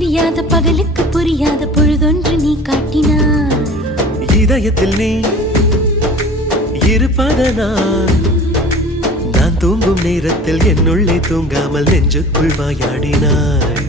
தெரியாத பகலுக்கு புரியாத பொழுதொன்று நீ காட்டினாய். இதயத்தில் நீ இருப்பதனால் நான் தூங்கும் நேரத்தில் என்னுள்ளே தூங்காமல் நெஞ்சுக்குள் வாயாடினாய்.